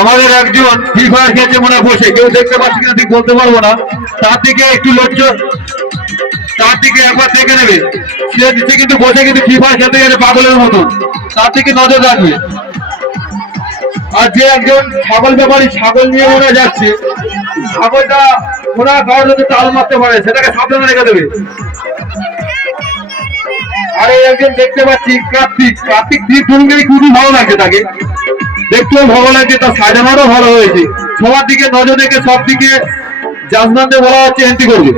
আমাদের একজন free fire খেলছে মনে বসে, কেউ দেখতে পাচ্ছি কিনা ঠিক বলতে পারবো না, তার দিকে একটু লোকজন তার দিকে একবার দেখে নেবে। সে দিচ্ছে কিন্তু বসে কিন্তু ফ্রি ফায়ার খেলতে গেলে পাগলের মতন, তার দিকে নজর রাখবে। আর যে একজন ছাগল ব্যাপারী ছাগল নিয়ে ওরা যাচ্ছে, ছাগলটা ওরা কারোর যদি তাল মারতে পারে সেটাকে সাবধানে রেখে দেবে। আর এই একজন দেখতে পাচ্ছি কার্তিক তীর ধরুন খুবই ভালো লাগছে, তাকে দেখতেও ভালো লাগছে, তার সাজানোটাও ভালো হয়েছে। সবার দিকে নজর রেখে সব দিকে জাজমেন্টে বলা হচ্ছে এন্ট্রি করবে।